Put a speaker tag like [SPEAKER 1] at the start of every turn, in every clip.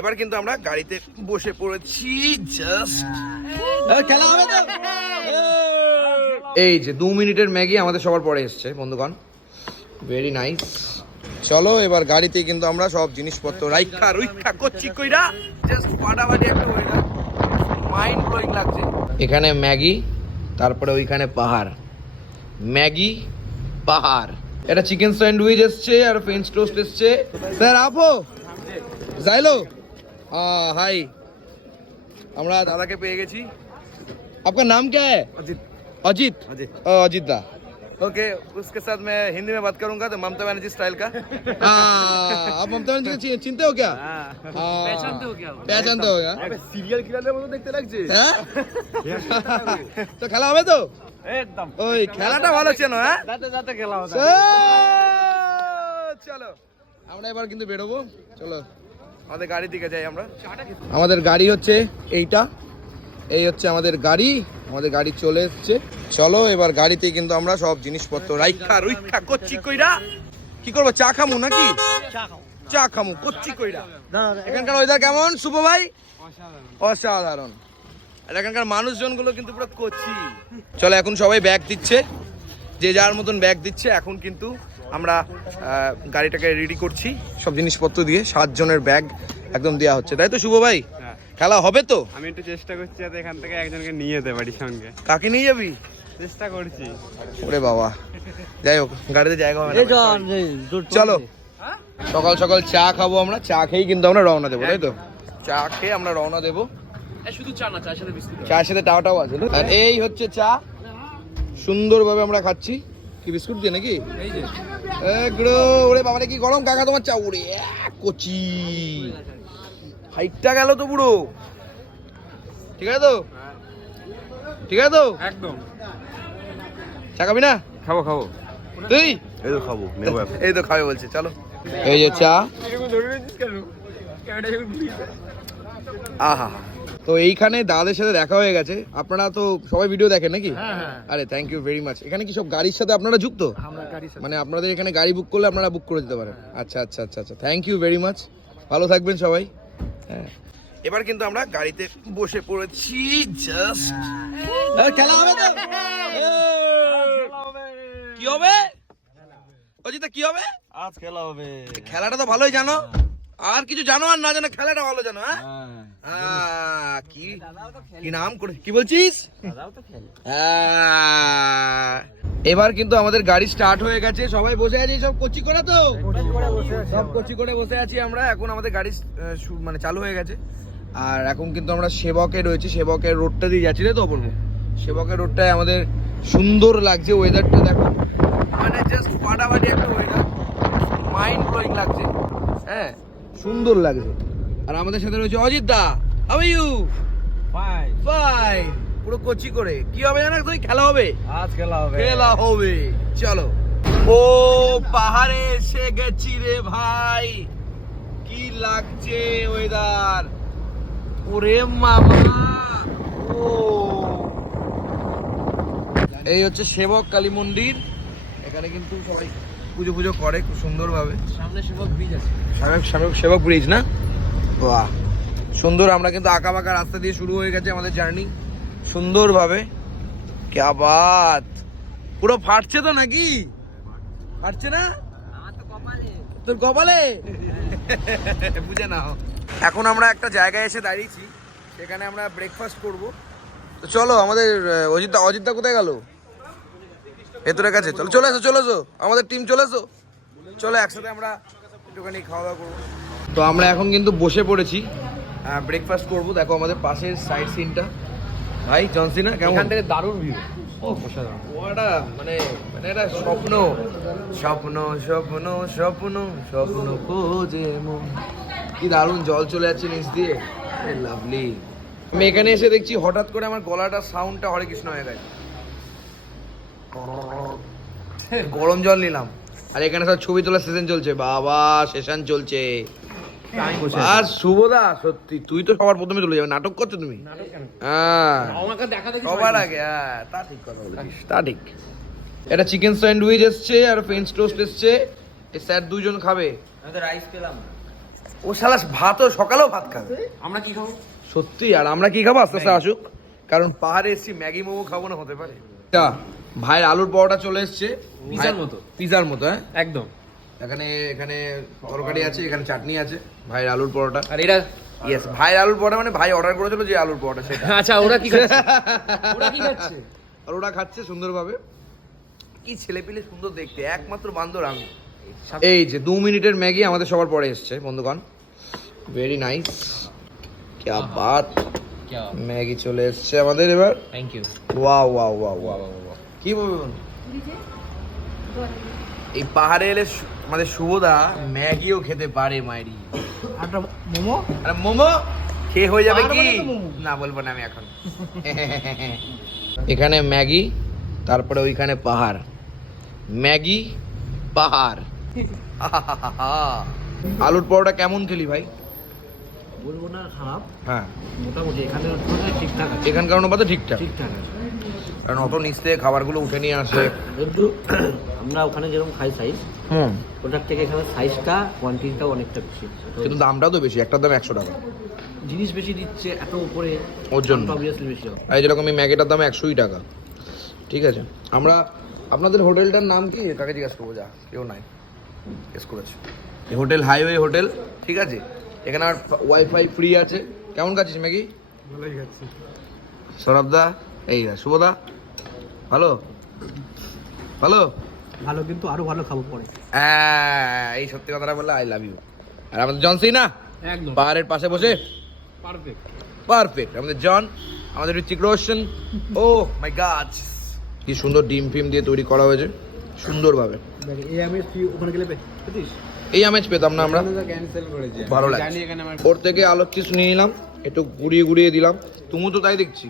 [SPEAKER 1] এবার কিন্তু আমরা গাড়িতে বসে পড়েছি জাস্ট
[SPEAKER 2] খেলা হবে তো?
[SPEAKER 1] এই যে দু মিনিটের ম্যাগি আমাদের সবার পরে এসছে বন্ধুগণ। ভেরি নাইস চলো এবার গাড়িতে কিন্তু আমরা সব জিনিসপত্র রাইখা রুইখা করছি কইরা জাস্ট ফাটাফাটি একটা ওয়েদার মাইন্ড ব্লোয়িং লাগছে। এখানে ম্যাগি তারপরে ওইখানে পাহাড়। ম্যাগি পাহাড়। এটা চিকেন স্যান্ডউইচ এসছে আর ফ্রেঞ্চ টোস্ট এসছে। স্যার আপো যাইলো? হাই আমরা দাদাকে পেয়ে গেছি आपका नाम क्या है
[SPEAKER 2] अजित
[SPEAKER 1] अजीत
[SPEAKER 2] अजीत
[SPEAKER 1] अ, अजीत दा ओके उसके साथ मैं हिंदी में बात करूंगा तो ममता बनर्जी स्टाइल का हाँ, आप ममता बनर्जी को ची- चिनते हो क्या हाँ।
[SPEAKER 3] पहचानते हो क्या
[SPEAKER 1] पहचानते हो क्या
[SPEAKER 2] সিরিয়াল কিলারের মতো দেখতে লাগছে
[SPEAKER 1] হ্যাঁ? তো খেলা হবে তো
[SPEAKER 3] एकदम
[SPEAKER 1] ওই খেলাটা ভালো চেনো হ্যাঁ
[SPEAKER 3] जाते जाते खेला होता
[SPEAKER 1] চলো আমরা এবার কিন্তু বেরোবো চলো আমাদের গাড়ির দিকে যাই আমরা। আমাদের গাড়ি হচ্ছে এইটা। এই হচ্ছে আমাদের গাড়ি। আমাদের গাড়ি চলে এসছে। চলো এবার গাড়িতে কিন্তু আমরা সব জিনিসপত্র রাইখা রুইখা করছি কইরা। কি করব চা খামু নাকি? চা খামু। করছি কইরা। এখানকার ওয়েদার কেমন শুভ ভাই? অসাধারণ। আর এখানকার মানুষজনগুলো কিন্তু পুরো কচি। চলো এখন সবাই ব্যাগ দিচ্ছে। যে যার মতন ব্যাগ দিচ্ছে এখন কিন্তু আমরা গাড়িটাকে রেডি করছি। সব জিনিসপত্র দিয়ে সাতজনের ব্যাগ একদম দেওয়া হচ্ছে। তাই তো শুভ ভাই?
[SPEAKER 3] হ্যাঁ।
[SPEAKER 1] খেলা হবে তো?
[SPEAKER 3] আমি একটু চেষ্টা করছি যাতে এখান থেকে একজনকে নিয়ে যেতে পারি সঙ্গে।
[SPEAKER 1] কাকে নিয়ে যাবি?
[SPEAKER 3] চেষ্টা করছি।
[SPEAKER 1] ওরে বাবা। যাই হোক গাড়িতে জায়গা হবে চলো সকাল সকাল চা খাব আমরা। চা খেয়েই কিন্তু আমরা রওনা দেবো তাই তো? চা খেয়ে আমরা রওনা দেবো।
[SPEAKER 3] শুধু চা না চার সাথে বিস্কুট।
[SPEAKER 1] চায়ের সাথে টাওয়াটাও আছে আর এই হচ্ছে চা। সুন্দরভাবে আমরা খাচ্ছি। কি বিস্কুট দিয়ে নাকি?
[SPEAKER 3] এই যে।
[SPEAKER 1] এগুলো ওরে বাবারে কি গরম কাকা তোমার চা উড়ে এক কচি। হাইটটা গেল তো পুরো। ঠিক আছে তো? ঠিক আছে তো?
[SPEAKER 3] একদম।
[SPEAKER 1] চা খাবি না?
[SPEAKER 3] খাব খাব।
[SPEAKER 1] তুই?
[SPEAKER 2] এই তো খাব
[SPEAKER 1] এই তো খাবে বলছে চলো। এই যে চা। আহা। তো এইখানে দাদাদের সাথে দেখা হয়ে গেছে। আপনারা তো সবাই ভিডিও দেখেন নাকি? আরে থ্যাংক ইউ ভেরি মাচ এখানে কি সব গাড়ির সাথে আপনারা যুক্ত?
[SPEAKER 3] গাড়ি
[SPEAKER 1] মানে আপনাদের এখানে গাড়ি বুক করলে আপনারা বুক করে দিতে পারেন। আচ্ছা আচ্ছা আচ্ছা আচ্ছা। থ্যাংক ইউ ভেরি মাচ ভালো থাকবেন সবাই। হ্যাঁ। এবার কিন্তু আমরা গাড়িতে বসে পড়েছি। জাস্ট খেলা হবে তো? কি হবে? অজিতা কি হবে?
[SPEAKER 2] আজ খেলা হবে।
[SPEAKER 1] খেলাটা তো ভালোই জানো। আর কিছু জানো আর না জানো খেলাটা ভালো জানো হ্যাঁ। কি কি নাম করে কি বলছিস? এবার কিন্তু আমাদের গাড়ি স্টার্ট হয়ে গেছে। সবাই বসে আছি সব কচি করে তো? সব কচি করে বসে আছি আমরা। এখন আমাদের গাড়ি মানে চালু হয়ে গেছে। আর এখন কিন্তু আমরা সেবকে রয়েছি। সেবকের রোডটা দিয়ে যাচ্ছি তো অপূর্ব। সেবকের রোডটায় আমাদের সুন্দর লাগছে ওয়েদারটা দেখো। মানে জাস্ট ফাটাফাটি একটা ওয়েদার মাইন্ড ব্লোয়িং লাগছে। হ্যাঁ সুন্দর লাগছে। আর আমাদের সাথে রয়েছে Ajit da how you
[SPEAKER 3] fine
[SPEAKER 1] fine পুরো কচি করে। কি হবে জানো? তুই খেলা হবে।
[SPEAKER 3] আজ খেলা হবে।
[SPEAKER 1] খেলা হবে। চলো। ও পাহাড়ে এসে গেছি রে ভাই। কি লাগছে ওয়েদার ওরে মামা। ও। এই হচ্ছে সেবক কালী মন্দির। এখানে কিন্তু সবাই পুজো পুজো করে খুব সুন্দরভাবে।
[SPEAKER 3] সামনে সেবক ব্রিজ আছে।
[SPEAKER 1] সেবক সেবক সেবক ব্রিজ না? বাহ। সুন্দর, আমরা কিন্তু আঁকা বাঁকা রাস্তা দিয়ে শুরু হয়ে গেছে আমাদের জার্নি। সুন্দরভাবে। ক্যা বাত। পুরো ফাটছে তো নাকি? ফাটছে না? তোর কপালে? বুঝে নাও। এখন আমরা একটা জায়গায় এসে দাঁড়িয়েছি, সেখানে আমরা ব্রেকফাস্ট করব। তো চলো, আমাদের অজিতদা অজিতদা কোথায় গেল? ভেতরের কাছে। চলো, চলে এসো চলে এসো। আমাদের টিম চলে এসো। চলো, একসাথে আমরা একটুখানি খাওয়া দাওয়া করব। তো আমরা এখন কিন্তু বসে পড়েছি। ব্রেকফাস্ট করব। দেখো আমাদের পাশের সাইড সিনটা ভাই জনসিনা কেমন?
[SPEAKER 3] এখান থেকে দারুণ ভিউ
[SPEAKER 1] ওটা মানে মানে এটা স্বপ্ন। স্বপ্ন স্বপ্ন স্বপ্ন স্বপ্ন খোঁজে মন। কি দারুণ জল চলে যাচ্ছে নিচ দিয়ে। লাভলি আমি এখানে এসে দেখছি হঠাৎ করে আমার গলাটা সাউন্ডটা হরে কৃষ্ণ হয়ে গেছে। গরম জল নিলাম। আর এখানে সব ছবি তোলার সেশন চলছে। বাবা সেশন চলছে। আর শুভদা সত্যি তুই তো সবার প্রথমে চলে যাবে। নাটক করছ তুমি? হ্যাঁ।
[SPEAKER 3] আমাকে দেখা দেখি
[SPEAKER 1] সবার আগে হ্যাঁ তা ঠিক কথা বলেছিস তা ঠিক। এটা চিকেন স্যান্ডউইচ এসছে আর ফ্রেঞ্চ টোস্ট এসছে। এই স্যার দুজন খাবে।
[SPEAKER 3] আমি তো রাইস পেলাম।
[SPEAKER 1] ও শালা ভাতও সকালেও ভাত খাবে।
[SPEAKER 3] আমরা কি খাব?
[SPEAKER 1] সত্যি আর আমরা কি খাব? আস্তে আস্তে আসুক। কারণ পাহাড়ে এসছি ম্যাগি মোমো খাব না হতে পারে। তা ভাইয়ের আলুর পরোটা চলে এসছে।
[SPEAKER 3] পিৎজার মতো।
[SPEAKER 1] পিজার মতো হ্যাঁ?
[SPEAKER 3] একদম।
[SPEAKER 1] এখানে এখানে তরকারি আছে এখানে চাটনি আছে ভাইয়ের আলুর পরোটা।
[SPEAKER 3] আর এরা?
[SPEAKER 1] ইয়েস ভাইয়ের আলুর পরোটা মানে ভাই অর্ডার করেছিল যে আলুর পরোটা সেটা।
[SPEAKER 3] আচ্ছা ওরা কি খাচ্ছে? ওরা কি খাচ্ছে?
[SPEAKER 1] আর ওরা খাচ্ছে সুন্দরভাবে। কি ছেলে পেলে সুন্দর দেখতে একমাত্র বান্দর আমি। এই যে দু মিনিটের ম্যাগি আমাদের সবার পরে এসছে বন্ধুগণ। ভেরি নাইস ক্যা বাত। ম্যাগি চলে এসছে আমাদের এবার।
[SPEAKER 3] Thank you
[SPEAKER 1] wow wow wow wow কি বলবেন এই পাহাড়ে এলে আমাদের শুভদা ম্যাগিও খেতে পারে মাইরি।
[SPEAKER 3] একটা মোমো?
[SPEAKER 1] আরে মোমো? খেয়ে হয়ে যাবে কি। না বলব না আমি এখন। এখানে ম্যাগি তারপরে ওইখানে পাহাড়। ম্যাগি পাহাড়। আলুর পরোটা কেমন খেলি ভাই?
[SPEAKER 3] বলব না খারাপ।
[SPEAKER 1] হ্যাঁ।
[SPEAKER 3] মোটামুটি এখানে ঠিকঠাক আছে।
[SPEAKER 1] এখানকার অনুপাতে ঠিকঠাক।
[SPEAKER 3] ঠিকঠাক আছে।
[SPEAKER 1] কারণ অত নিচ থেকে খাবারগুলো উঠে নিয়ে আসে।
[SPEAKER 4] কিন্তু আমরা ওখানে যেরকম খাই সাইজ
[SPEAKER 1] হুম।
[SPEAKER 4] ওটার থেকে এখানে সাইজটা কোয়ান্টিটিটাও অনেকটা বেশি।
[SPEAKER 1] কিন্তু দামটাও তো বেশি একটার দাম একশো টাকা।
[SPEAKER 4] জিনিস বেশি দিচ্ছে এত উপরে
[SPEAKER 1] ওর জন্য।
[SPEAKER 4] অবভিয়াসলি বেশি হবে।
[SPEAKER 1] আর যেরকম এই ম্যাগিটার দাম একশোই টাকা। ঠিক আছে? আমরা আপনাদের হোটেলটার নাম কি? কাকে জিজ্ঞাসা করব? যা কেউ নাই। জিজ্ঞেস করেছে। এই হোটেল হাইওয়ে হোটেল ঠিক আছে? এখানে আর ওয়াইফাই ফ্রি আছে। কেমন খাচ্ছিস ম্যাগি?
[SPEAKER 3] ভালোই খাচ্ছি
[SPEAKER 1] সৌরভদা এই শুভদা ভালো? ভালো?
[SPEAKER 4] ভালো কিন্তু আরও ভালো খাব পরে।
[SPEAKER 1] হ্যাঁ এই সত্যি কথাটা বললে আই লাভ ইউ আর আমাদের জনসি না?
[SPEAKER 3] একদম।
[SPEAKER 1] পাহাড়ের পাশে বসে?
[SPEAKER 3] পারফেক্ট
[SPEAKER 1] পারফেক্ট আমাদের জন আমাদের Hrithik Roshan. Oh my god কি সুন্দর ডিম ফিম দিয়ে তৈরি করা হয়েছে। সুন্দরভাবে।
[SPEAKER 4] এই আমি তুই ওখানে গেলে পেতিস?
[SPEAKER 1] এই আমেজ পেতাম না আমরা।
[SPEAKER 3] ক্যান্সেল করেছি।
[SPEAKER 1] ভালো লাগছে।
[SPEAKER 3] জানি এখানে আমার
[SPEAKER 1] ওর থেকে আলোক চিপস নিয়ে নিলাম। একটু গুড়িয়ে গুড়িয়ে দিলাম। তুমি তো তাই দেখছি।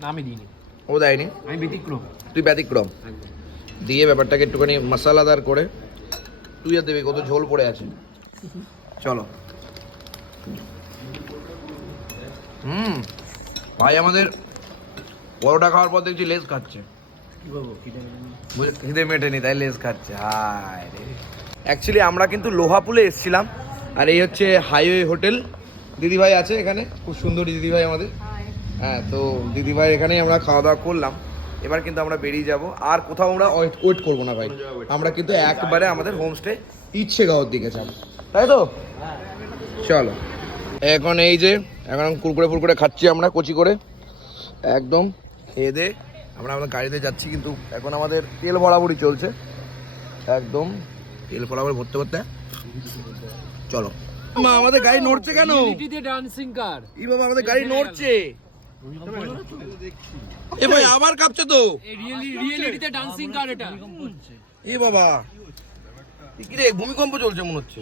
[SPEAKER 3] না, আমি দিইনি।
[SPEAKER 1] ও দেয়নি।
[SPEAKER 3] আমি ব্যতিক্রম।
[SPEAKER 1] তুই ব্যতিক্রম।
[SPEAKER 3] একদম।
[SPEAKER 1] দিয়ে ব্যাপারটাকে একটুখানি মশলাদার করে তুই আর দেবে কত ঝোল পড়ে আছে। চলো। হুম ভাই আমাদের পরোটা খাওয়ার পর দেখছি লেস খাচ্ছে।
[SPEAKER 4] কি বলব কি
[SPEAKER 1] খিদে মেটেনি তাই লেস খাচ্ছে। হায় রে। অ্যাকচুয়ালি আমরা কিন্তু লোহাপুলে এসেছিলাম আর এই হচ্ছে হাইওয়ে হোটেল দিদিভাই আছে এখানে খুব সুন্দর দিদিভাই আমাদের। হ্যাঁ তো দিদিভাই এখানেই আমরা খাওয়া দাওয়া করলাম। এবার কিন্তু আমরা বেরিয়ে যাব। আর কোথাও আমরা ওয়েট করব না ভাই। আমরা কিন্তু একবারে আমাদের হোমস্টে ইচ্ছে গাঁওয়ের দিকে যাব। তাই তো? চলো। এখন এই যে এখন কুরকুরে ফুরকুরে খাচ্ছি আমরা কচি করে। একদম। খেয়ে দে। আমরা আমাদের গাড়িতে যাচ্ছি কিন্তু এখন আমাদের তেল ভরাভরি চলছে। একদম। তেল ভরাভরি ভরতে ভরতে। চলো। মা আমাদের গাড়ি নড়ছে কেন?
[SPEAKER 3] ডান্সিং কার
[SPEAKER 1] ই বাবা আমাদের গাড়ি নড়ছে। এ ভাই আবার কাঁপছে তো।
[SPEAKER 3] রিয়েলিটিতে ডান্সিং কার এটা।
[SPEAKER 1] এ বাবা। কি রে ভূমিকম্প চলছে মনে হচ্ছে।